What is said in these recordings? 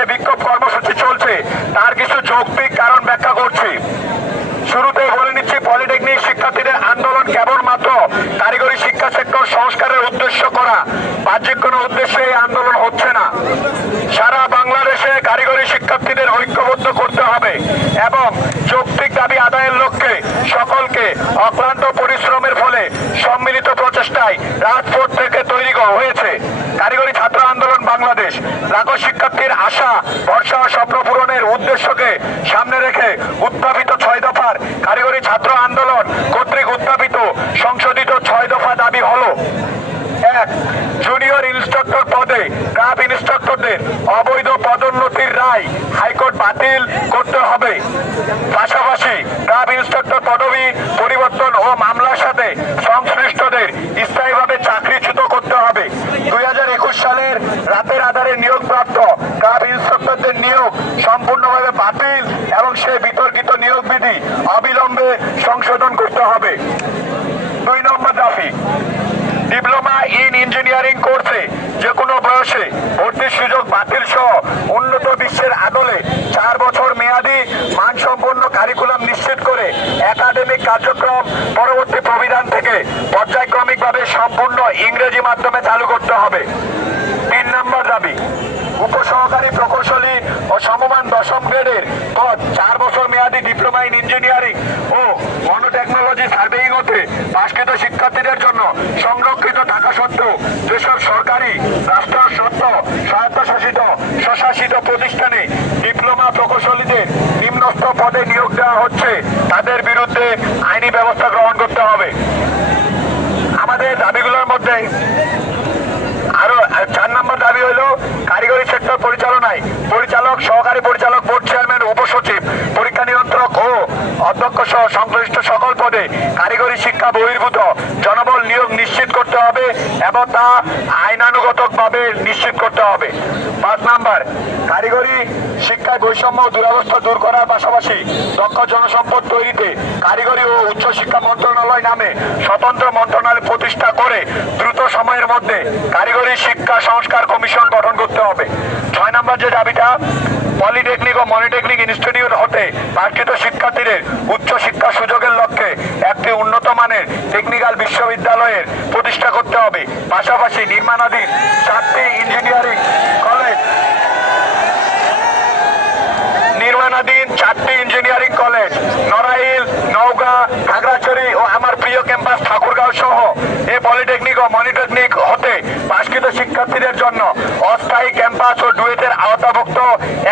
যে বিক্ষোভ কর্মসূচি চলছে। তার কিছু যৌক্তিক কারণ ব্যাখ্যা করছি। শুরুতে বলে নিচ্ছি, পলিটেকনিক শিক্ষার্থীদের আন্দোলন কেবলমাত্র কারিগরি শিক্ষা সেক্টর সংস্কারের উদ্দেশ্য করা। বাহ্যিক কোনো উদ্দেশ্যে এই আন্দোলন হচ্ছে না। সারা বাংলাদেশে কারিগরি শিক্ষার্থীদের ঐক্যবদ্ধ করতে হবে এবং যৌক্তিক দাবি আদায়ের লক্ষ্যে সকলকে অক্লান্ত পরিশ্রমের ফলে সম্মিলিত প্রচেষ্টায় রাজপথ থেকে তৈরি হয়েছে। কারিগরি বাংলাদেশ। লাখো শিক্ষার্থীর আশা, ভরসা স্বপ্ন পূরণের উদ্দেশ্যকে সামনে রেখে উদ্ভাবিত ছয় দফার কারিগরি ছাত্র আন্দোলন কর্তৃক উদ্ভাবিত সংশোধিত ছয় দফা দাবি হলো, এক জুনিয়র ইনস্ট্রাক্টর পদে ক্রাব ইনস্ট্রাক্টরদের অবৈধ পদোন্নতির রায় হাইকোর্ট বাতিল করতে হবে। পাশাপাশি ক্রাব ইনস্ট্রাক্টর পদবি পরিবর্তন ও মামলার সাথে সংশ্লিষ্টদের স্থায়ীভাবে চাকরিচ্যুত করতে হবে দুই হাজার একুশ সালের রাতের আধারে নিয়োগপ্রাপ্ত। ক্রাব ইনস্ট্রাক্টরদের নিয়োগ সম্পূর্ণভাবে বাতিল এবং সেই বিতর্কিত নিয়োগ বিধি অবিলম্বে সংশোধন করতে হবে। দুই নম্বর দাবি, ডিপ্লোমা ইন ইঞ্জিনিয়ারিং কোর্সে যে কোনো বয়সে ভর্তির সুযোগ বাতিল সহ উন্নত বিশ্বের আদলে চার বছর মেয়াদি মানসম্পন্ন কারিকুলাম নিশ্চিত করে একাডেমিক কার্যক্রম পরবর্তী প্রবিধান সম্পূর্ণ ইংরেজি মাধ্যমে চালু করতে হবে। তিন নম্বর দাবি, উপসহকারী প্রকৌশলী ও সমমান দশম গ্রেডের পদ, চার বছর মেয়াদী ডিপ্লোমা ইন ইঞ্জিনিয়ারিং ও মনোটেকনোলজি সার্ভেইং হতে পাশকৃত শিক্ষার্থীদের জন্য সংরক্ষিত থাকা সত্ত্বেও যেসব সরকারি রাষ্ট্র সত্ত্ব স্বায়ত্তশাসিত, স্বশাসিত প্রতিষ্ঠানে ডিপ্লোমা প্রকৌশলীদের নিম্নস্থ পদে নিয়োগ দেওয়া হচ্ছে, তাদের বিরুদ্ধে আইনি ব্যবস্থা গ্রহণ করতে হবে আমাদের দাবিগুলোর মধ্যে আরও আর চার নম্বর দাবি হলো কারিগরি সেক্টর পরিচালনায় পরিচালক পরিচালক বোর্ড চেয়ারম্যান, উপসচিব, পরীক্ষা নিয়ন্ত্রক ও অধ্যক্ষ সহ সংশ্লিষ্ট সকল পদে কারিগরি শিক্ষা বহির্ভূত। করতে হবে এবং তা আইনানুগতভাবে নিশ্চিত করতে হবে। পাঁচ নাম্বার, কারিগরি শিক্ষায় বৈষম্য দুরবস্থা দূর করার পাশাপাশি দক্ষ জনসম্পদ তৈরিতে কারিগরি ও উচ্চশিক্ষা মন্ত্রণালয় নামে স্বতন্ত্র মন্ত্রণালয় প্রতিষ্ঠা করে দ্রুত সময়ের মধ্যে কারিগরি শিক্ষা সংস্কার কমিশন গঠন করতে হবে। ছয় নম্বর যে দাবিটা, পলিটেকনিক ও মনিটেকনিক ইনস্টিটিউট হতে পাঠকৃত শিক্ষার্থীদের উচ্চ শিক্ষা সুযোগের লক্ষ্যে একটি উন্নত মানের টেকনিক্যাল বিশ্ববিদ্যালয়ের প্রতিষ্ঠা করতে হবে। পাশাপাশি নির্মাণাধীন চারটি ইঞ্জিনিয়ারিং কলেজ নির্মাণাধীন চারটি ইঞ্জিনিয়ারিং কলেজ নড়াইল, নওগাঁ, খাগড়াছড়ি ও আমার প্রিয় ক্যাম্পাস ঠাকুরগাঁও সহ। এ পলিটেকনিক ও মনিটেকনিক হতে পাশকৃত শিক্ষার্থীদের জন্য অস্থায়ী ক্যাম্পাস ও ডুয়েটের আওতাভুক্ত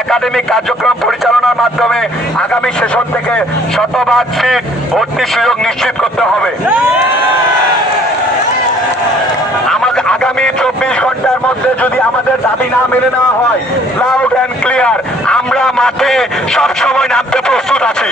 একাডেমিক কার্যক্রম পরিচালনার মাধ্যমে আগামী সেশন থেকে শতভাগ সিট ভর্তির সুযোগ নিশ্চিত করতে হবে। আগামী চব্বিশ ঘণ্টার মধ্যে যদি আমাদের দাবি না মেনে নেওয়া হয় লাউড অ্যান্ড ক্লিয়ার আমরা মাঠে সব সময় নামতে প্রস্তুত আছি।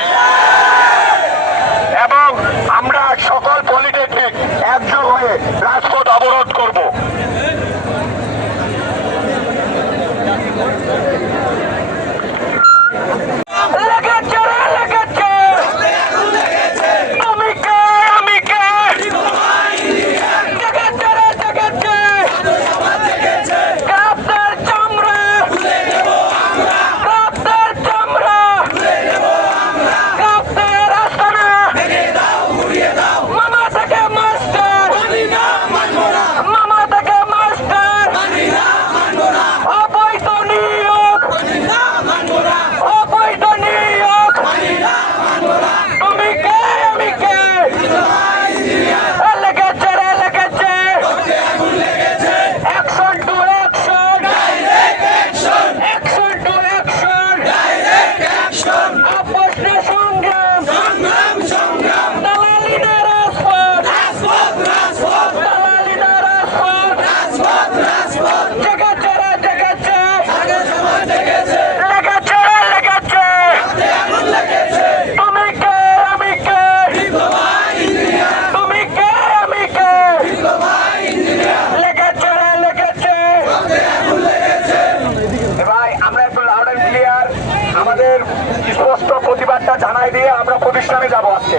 যাব আজকে।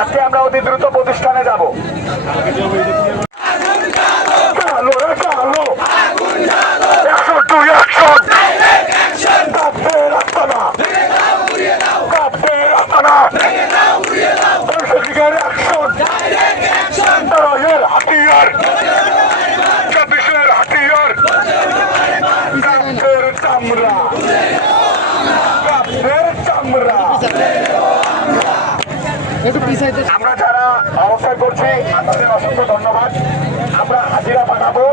আজকে আমরা অতি দ্রুত প্রতিষ্ঠানে যাব। আমরা যারা অবস্থান করছি, আপনাদের অসংখ্য ধন্যবাদ। আমরা হাজিরা পাঠাবো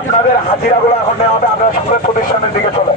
আপনাদের হাজিরাগুলো এখন নেওয়া হবে, আপনার সংবাদ প্রতিষ্ঠানের দিকে চলে